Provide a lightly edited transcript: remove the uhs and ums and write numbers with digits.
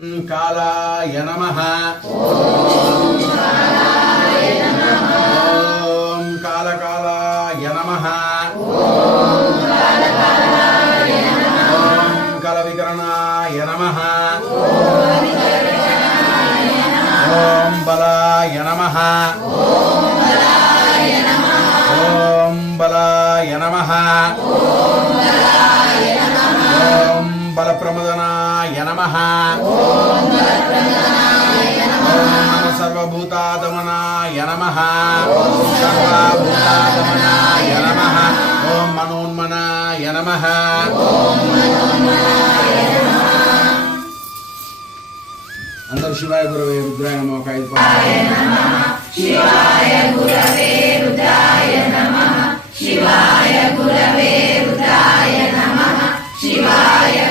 कालाय नमः। ओम कालाय नमः। ओम कालकालाय नमः। ओम कालकालाय नमः। ओम कलविकरणाय नमः। ओम विकरणाय नमः। ओम बलाय नमः। ओम बलाय नमः। ओम बलाय नमः। ओम बलाय नमः। ओम बलप्रमदनाय नमः। ओम बलप्रमदनाय नमः। ओम सर्वभूतात्मनाय नमः। ओम सर्वभूतात्मनाय नमः। ओम मनोन्मनाय नमः। ओम मनोन्मनाय नमः। अंदर शिवाय गुरवे रुद्राय नमः का शिवाय गुरवे रुद्राय नमः। शिवाय गुरवे रुद्राय नमः। शिवाय